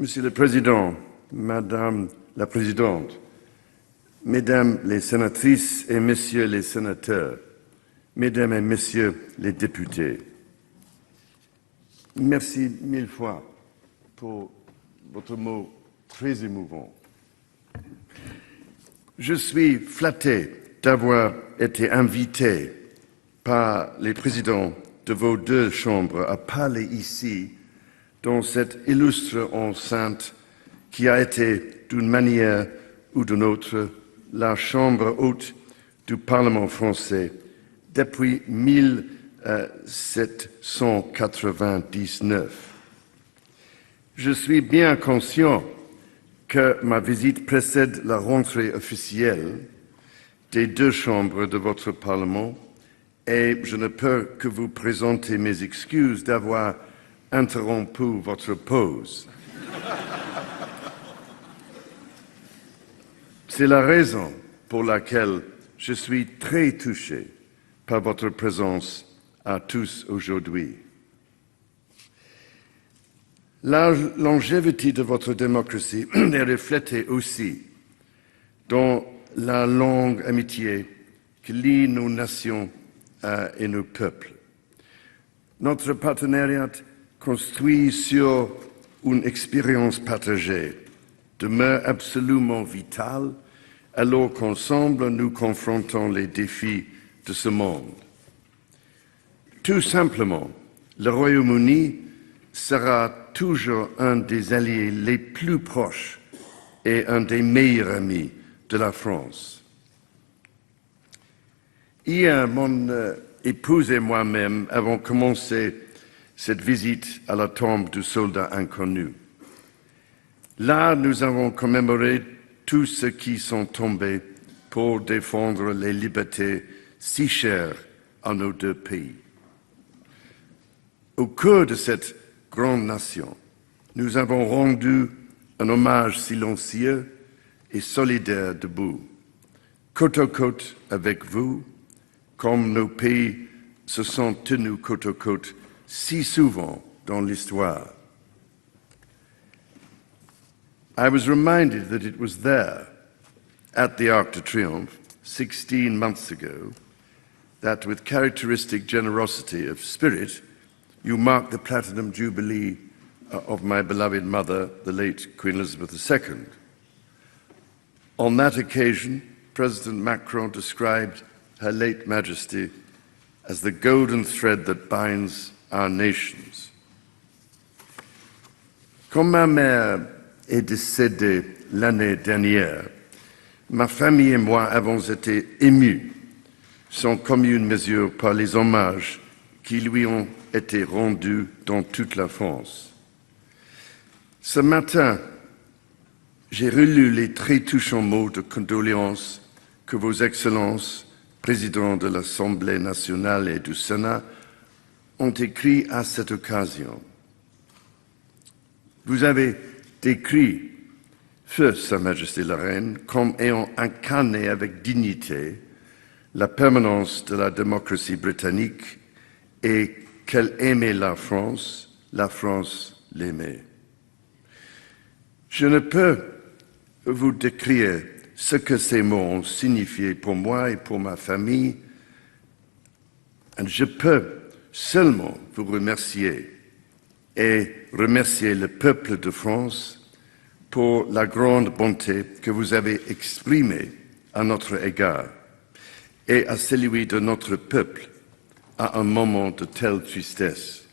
Monsieur le Président, Madame la Présidente, Mesdames les sénatrices et Messieurs les sénateurs, Mesdames et Messieurs les députés, merci mille fois pour votre mot très émouvant. Je suis flatté d'avoir été invité par les présidents de vos deux chambres à parler ici, dans cette illustre enceinte qui a été, d'une manière ou d'une autre, la chambre haute du Parlement français depuis 1799. Je suis bien conscient que ma visite précède la rentrée officielle des deux chambres de votre Parlement et je ne peux que vous présenter mes excuses d'avoir interrompu votre pause. C'est la raison pour laquelle je suis très touché par votre présence à tous aujourd'hui. La longévité de votre démocratie est reflétée aussi dans la longue amitié qui lie nos nations et nos peuples. Notre partenariat construit sur une expérience partagée demeure absolument vitale alors qu'ensemble nous confrontons les défis de ce monde. Tout simplement, le Royaume-Uni sera toujours un des alliés les plus proches et un des meilleurs amis de la France. Hier, mon épouse et moi-même avons commencé cette visite à la tombe du soldat inconnu. Là, nous avons commémoré tous ceux qui sont tombés pour défendre les libertés si chères à nos deux pays. Au cœur de cette grande nation, nous avons rendu un hommage silencieux et solidaire debout, côte à côte avec vous, comme nos pays se sont tenus côte à côte si souvent dans l'histoire. I was reminded that it was there, at the Arc de Triomphe, 16 months ago, that with characteristic generosity of spirit, you marked the Platinum Jubilee of my beloved mother, the late Queen Elizabeth II. On that occasion, President Macron described Her late Majesty as the golden thread that binds our nations. Quand ma mère est décédée l'année dernière, ma famille et moi avons été émus, sans commune mesure, par les hommages qui lui ont été rendus dans toute la France. Ce matin, j'ai relu les très touchants mots de condoléances que vos excellences, présidents de l'Assemblée nationale et du Sénat, ont écrits à cette occasion. Vous avez décrit Feu Sa Majesté la Reine comme ayant incarné avec dignité la permanence de la démocratie britannique et qu'elle aimait la France l'aimait. Je ne peux vous décrire ce que ces mots ont signifié pour moi et pour ma famille, et je peux seulement vous remercier et remercier le peuple de France pour la grande bonté que vous avez exprimée à notre égard et à celui de notre peuple à un moment de telle tristesse.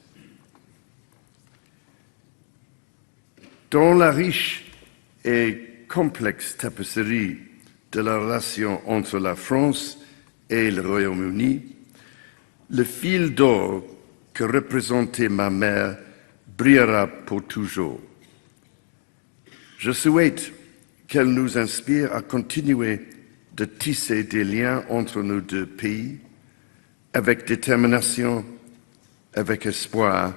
Dans la riche et complexe tapisserie de la relation entre la France et le Royaume-Uni, le fil d'or que représentait ma mère brillera pour toujours. Je souhaite qu'elle nous inspire à continuer de tisser des liens entre nos deux pays avec détermination, avec espoir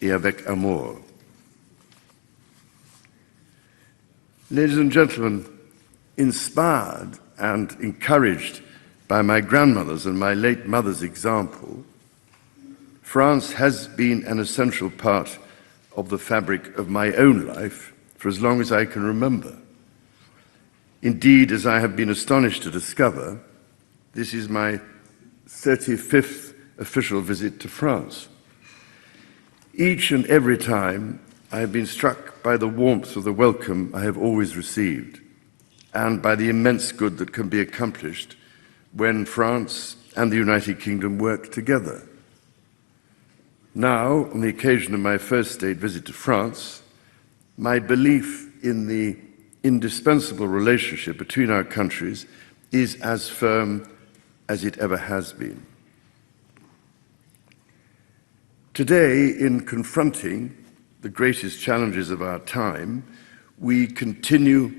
et avec amour. Ladies and gentlemen, inspired and encouraged by my grandmother's and my late mother's example, France has been an essential part of the fabric of my own life for as long as I can remember. Indeed, as I have been astonished to discover, this is my 35th official visit to France. Each and every time, I have been struck by the warmth of the welcome I have always received, and by the immense good that can be accomplished when France and the United Kingdom work together. Now, on the occasion of my first state visit to France, my belief in the indispensable relationship between our countries is as firm as it ever has been. Today, in confronting the greatest challenges of our time, we continue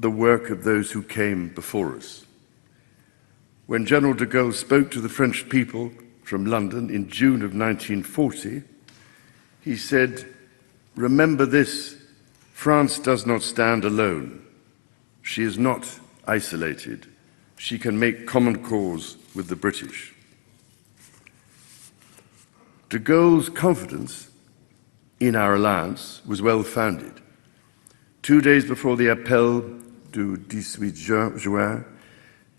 the work of those who came before us. When General de Gaulle spoke to the French people from London in June of 1940, he said, "Remember this, France does not stand alone. She is not isolated. She can make common cause with the British." De Gaulle's confidence in our alliance was well-founded. 2 days before the Appel du 18 juin,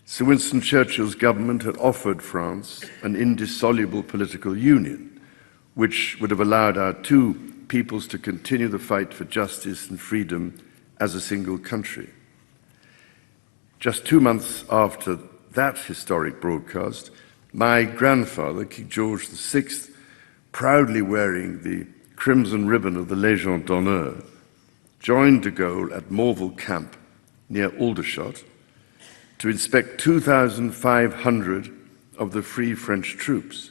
Sir Winston Churchill's government had offered France an indissoluble political union, which would have allowed our two peoples to continue the fight for justice and freedom as a single country. Just 2 months after that historic broadcast, my grandfather, King George VI, proudly wearing the crimson ribbon of the Légion d'honneur, joined de Gaulle at Morville Camp near Aldershot to inspect 2,500 of the Free French troops.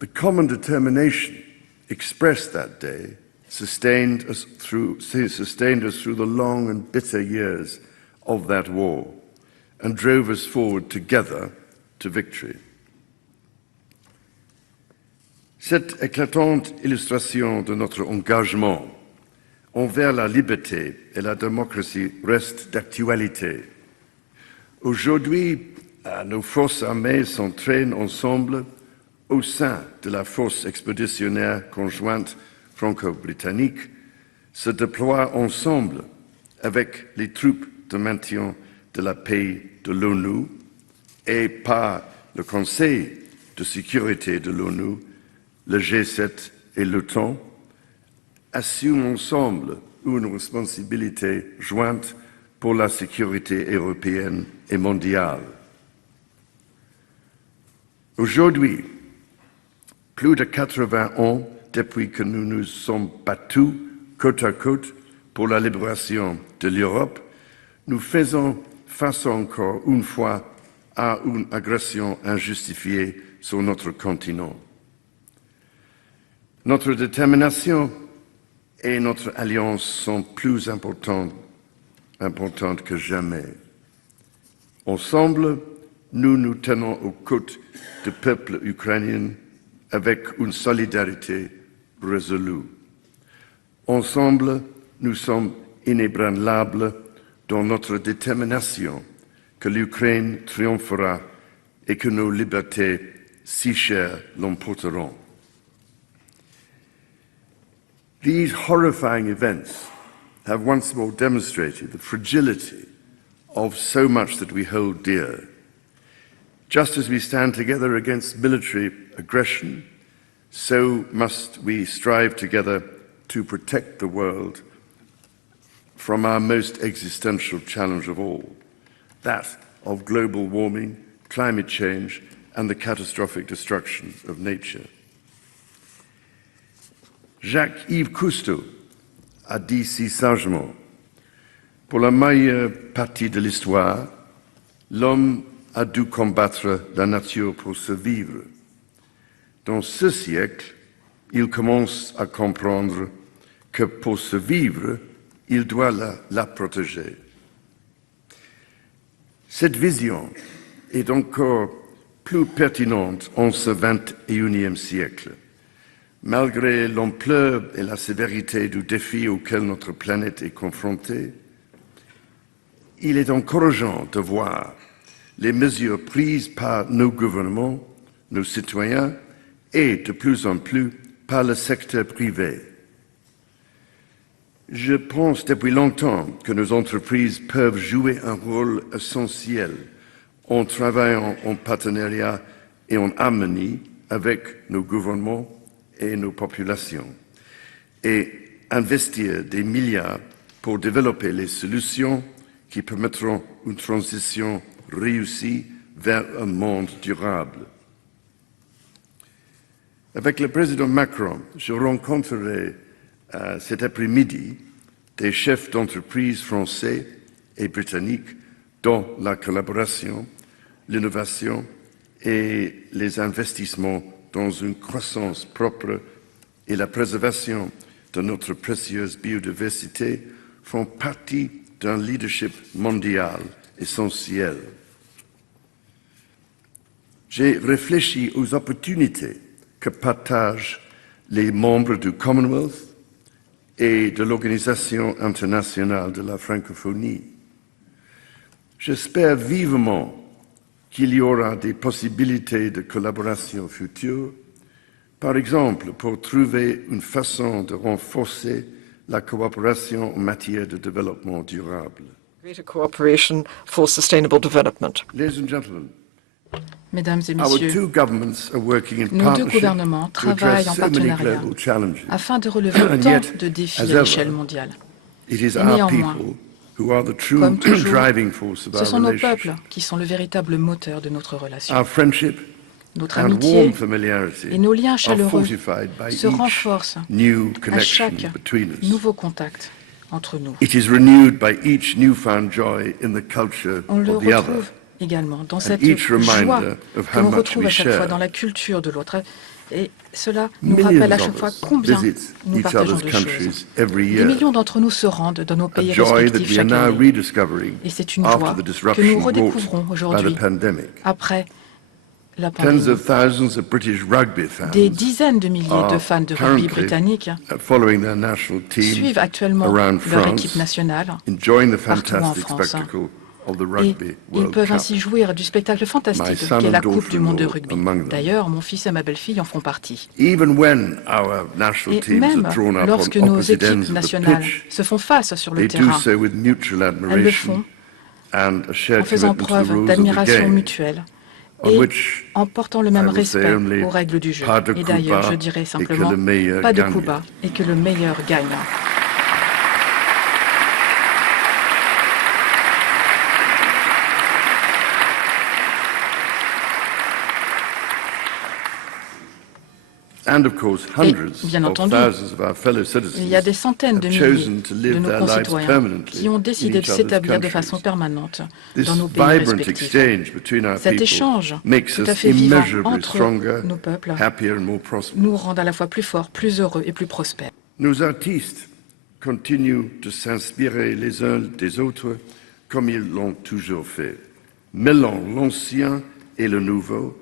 The common determination expressed that day sustained us through the long and bitter years of that war and drove us forward together to victory. Cette éclatante illustration de notre engagement envers la liberté et la démocratie reste d'actualité. Aujourd'hui, nos forces armées s'entraînent ensemble au sein de la force expéditionnaire conjointe franco-britannique, se déploient ensemble avec les troupes de maintien de la paix de l'ONU et par le Conseil de sécurité de l'ONU, le G7 et l'OTAN, assument ensemble une responsabilité jointe pour la sécurité européenne et mondiale. Aujourd'hui, plus de 80 ans depuis que nous nous sommes battus côte à côte pour la libération de l'Europe, nous faisons face encore une fois à une agression injustifiée sur notre continent. Notre détermination et notre alliance sont plus importantes que jamais. Ensemble, nous nous tenons aux côtés du peuple ukrainien avec une solidarité résolue. Ensemble, nous sommes inébranlables dans notre détermination que l'Ukraine triomphera et que nos libertés si chères l'emporteront. These horrifying events have once more demonstrated the fragility of so much that we hold dear. Just as we stand together against military aggression, so must we strive together to protect the world from our most existential challenge of all, that of global warming, climate change, and the catastrophic destruction of nature. Jacques-Yves Cousteau a dit si sagement, pour la majeure partie de l'histoire, l'homme a dû combattre la nature pour survivre. Dans ce siècle, il commence à comprendre que pour survivre, il doit la protéger. Cette vision est encore plus pertinente en ce XXIe siècle. Malgré l'ampleur et la sévérité du défi auquel notre planète est confrontée, il est encourageant de voir les mesures prises par nos gouvernements, nos citoyens et de plus en plus par le secteur privé. Je pense depuis longtemps que nos entreprises peuvent jouer un rôle essentiel en travaillant en partenariat et en harmonie avec nos gouvernements et nos populations, et investir des milliards pour développer les solutions qui permettront une transition réussie vers un monde durable. Avec le président Macron, je rencontrerai cet après-midi des chefs d'entreprise français et britanniques dans la collaboration, l'innovation et les investissements dans une croissance propre et la préservation de notre précieuse biodiversité font partie d'un leadership mondial essentiel. J'ai réfléchi aux opportunités que partagent les membres du Commonwealth et de l'Organisation internationale de la francophonie. J'espère vivement qu'il y aura des possibilités de collaboration future, par exemple pour trouver une façon de renforcer la coopération en matière de développement durable. Greater cooperation for sustainable development. Ladies and gentlemen, Mesdames et our messieurs, two governments are working in nos deux partnership gouvernements to address travaillent en so many partenariat global challenges. afin de relever And tant yet, de défis as à ever, l'échelle mondiale. It is Et our néanmoins, people who are the true comme toujours, driving force of ce our sont nos relationship. peuples qui sont le véritable moteur de notre relation. Our friendship Notre and amitié warm familiarity et nos liens are chaleureux fortified by se each renforcent new à connection chaque between us. nouveau contact entre nous. It is renewed by each newfound joy in the culture On le of the other. retrouve également dans And cette each reminder joie of que how l'on much retrouve we à chaque fois share. dans la culture de l'autre. Et cela nous Millions rappelle à of chaque fois us combien visit nous each partageons other's de countries choses. every Des year. millions d'entre nous se rendent dans nos A pays joy that respectifs we are chaque now année. rediscovering Et c'est une after joie the que disruption nous wrought redécouvrons by aujourd'hui, the pandemic. après la Tens pandémie. of thousands of British rugby fans Des dizaines de milliers de fans de rugby britanniques following their national team suivent actuellement around leur France, équipe nationale enjoying the partout en fantastic France. spectacle of the Et Rugby ils World peuvent Cup. ainsi jouir du spectacle fantastique My son qu'est la and Coupe du monde de daughter-in-law rugby. among them. D'ailleurs, mon fils et ma belle-fille en font partie. Even when our national Et teams même are drawn up lorsque on nos opposite ends équipes of the nationales pitch, se font face sur le they do terrain, so with mutual elles le admiration font and a en shared faisant commitment to the preuve rules of the d'admiration game, mutuelle on et which en portant le I même will say respect only aux règles du jeu. pas de Et coup d'ailleurs, bas je dirais et que simplement le meilleur pas de gagne. coup bas et que le meilleur gagne. And of course, hundreds bien of entendu, thousands of our fellow citizens Il y a des centaines de have milliers chosen to de live nos their lives concitoyens permanently qui ont in décidé de each other's s'établir de countries. façon permanente This dans nos pays vibrant respectifs. exchange between our Cet people échange makes tout à us fait vivant immeasurably entre stronger, nos peuples happier and more prosperous. nous rend à la fois plus forts, plus heureux et plus prospères. Nos artistes continuent de s'inspirer les uns des autres comme ils l'ont toujours fait, mêlant l'ancien et le nouveau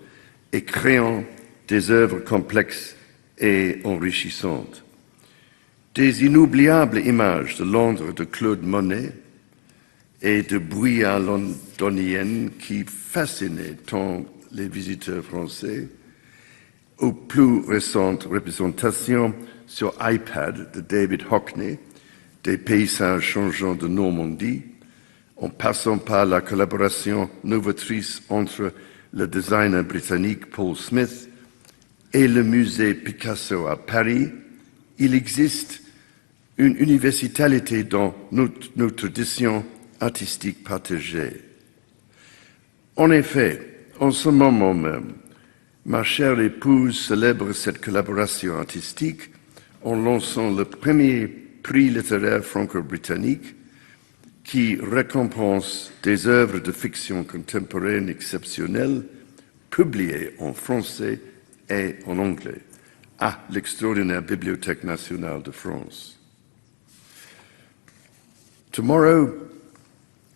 et créant des œuvres complexes et enrichissantes. Des inoubliables images de Londres de Claude Monet et de Bruyère londonienne qui fascinaient tant les visiteurs français, aux plus récentes représentations sur iPad de David Hockney, des paysages changeants de Normandie, en passant par la collaboration novatrice entre le designer britannique Paul Smith et le musée Picasso à Paris, il existe une universalité dans nos traditions artistiques partagées. En effet, en ce moment même, ma chère épouse célèbre cette collaboration artistique en lançant le premier prix littéraire franco-britannique qui récompense des œuvres de fiction contemporaine exceptionnelles publiées en français et en anglais à l'extraordinaire Bibliothèque nationale de France. Tomorrow,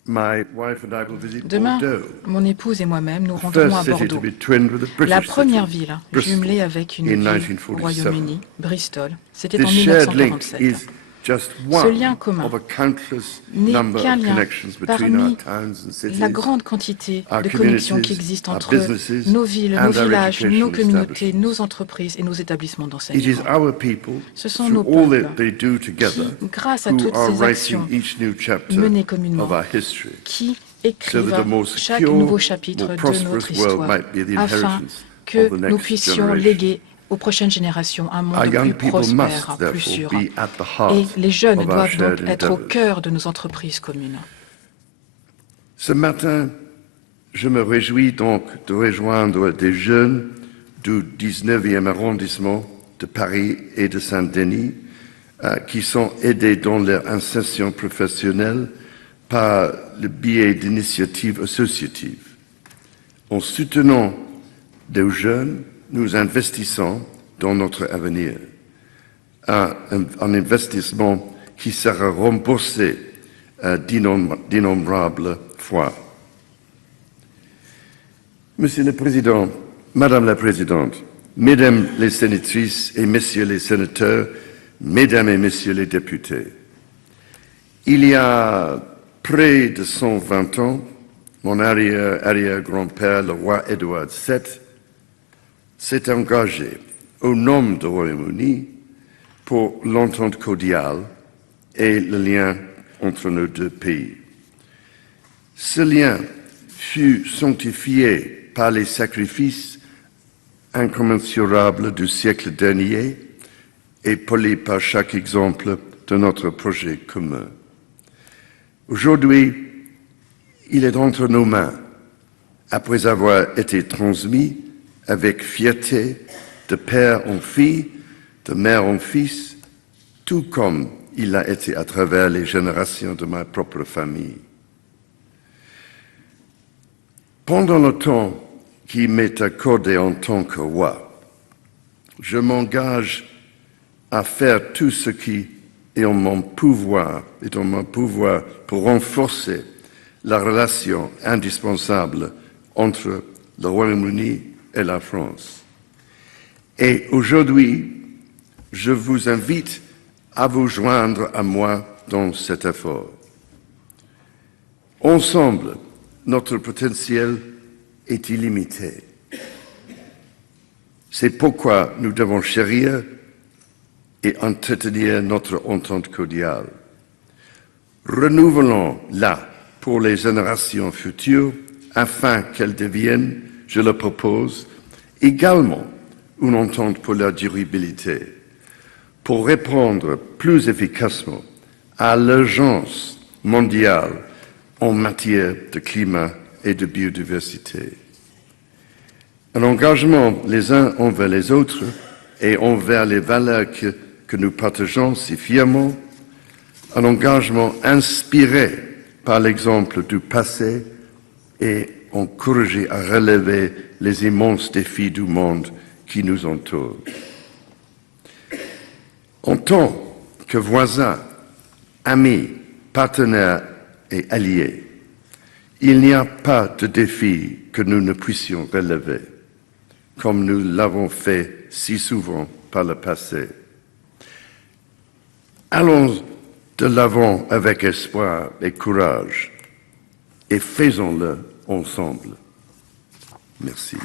my wife and I will visit Demain, Bordeaux, mon épouse et moi-même nous rendrons à first city to Bordeaux, be twinned with a British la première city, ville Bristol, jumelée avec une in ville au 1947. Royaume-Uni, Bristol. C'était en This shared link 1947. is just Ce one lien commun of a countless n'est number qu'un of lien connections between our parmi towns and cities, la grande quantité our de connexions qui communities, existent our entre businesses, nos villes, nos and our villages, nos educational communautés, establishments. nos entreprises et nos établissements It is d'enseignement. our people, Ce sont through nos all peuples that they do together, qui, grâce à who toutes are ces writing actions each new chapter menées of communément, our history, qui so écrivent that a more chaque secure, nouveau more chapitre de prosperous notre world histoire, might be the afin inheritance que of the nous next puissions generation. léguer aux prochaines générations un Our monde young plus people must, prospère, plus therefore, sûr. be at the heart Et les jeunes of our doivent donc shared être au endeavors. cœur de nos entreprises communes. Ce matin, je me réjouis donc de rejoindre des jeunes du 19e arrondissement de Paris et de Saint-Denis qui sont aidés dans leur insertion professionnelle par le biais d'initiatives associatives. En soutenant des jeunes, nous investissons dans notre avenir. Un investissement qui sera remboursé d'innombrables fois. Monsieur le Président, Madame la Présidente, Mesdames les sénatrices et Messieurs les sénateurs, Mesdames et Messieurs les députés, il y a près de 120 ans, mon arrière-grand-père, le roi Édouard VII, s'est engagé au nom du Royaume-Uni pour l'entente cordiale et le lien entre nos deux pays. Ce lien fut sanctifié par les sacrifices incommensurables du siècle dernier et poli par chaque exemple de notre projet commun. Aujourd'hui, il est entre nos mains, après avoir été transmis avec fierté de père en fille, de mère en fils, tout comme il a été à travers les générations de ma propre famille. Pendant le temps qui m'est accordé en tant que roi, je m'engage à faire tout ce qui est en mon pouvoir pour renforcer la relation indispensable entre le Royaume-Uni et la France. Et aujourd'hui, je vous invite à vous joindre à moi dans cet effort. Ensemble, notre potentiel est illimité. C'est pourquoi nous devons chérir et entretenir notre entente cordiale. Renouvelons-la pour les générations futures afin qu'elle devienne, je le propose, également une entente pour la durabilité, pour répondre plus efficacement à l'urgence mondiale en matière de climat et de biodiversité. Un engagement les uns envers les autres et envers les valeurs que nous partageons si fièrement, un engagement inspiré par l'exemple du passé et encouragé à relever les immenses défis du monde qui nous entourent. En tant que voisins, amis, partenaires et alliés, il n'y a pas de défi que nous ne puissions relever, comme nous l'avons fait si souvent par le passé. Allons de l'avant avec espoir et courage et faisons-le ensemble. Merci.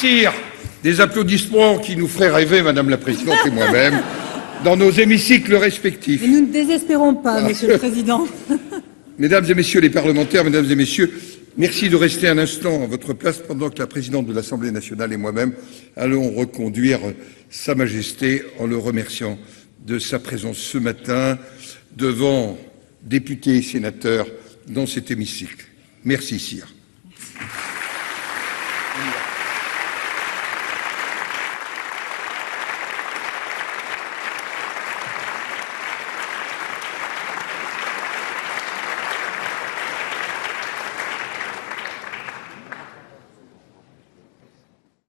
Sire. Des applaudissements qui nous feraient rêver, Madame la Présidente et moi-même, dans nos hémicycles respectifs. Et nous ne désespérons pas, Monsieur le Président. Mesdames et Messieurs les parlementaires, Mesdames et Messieurs, merci de rester un instant à votre place pendant que la Présidente de l'Assemblée nationale et moi-même allons reconduire Sa Majesté en le remerciant de sa présence ce matin devant députés et sénateurs dans cet hémicycle. Merci, Sire. Merci.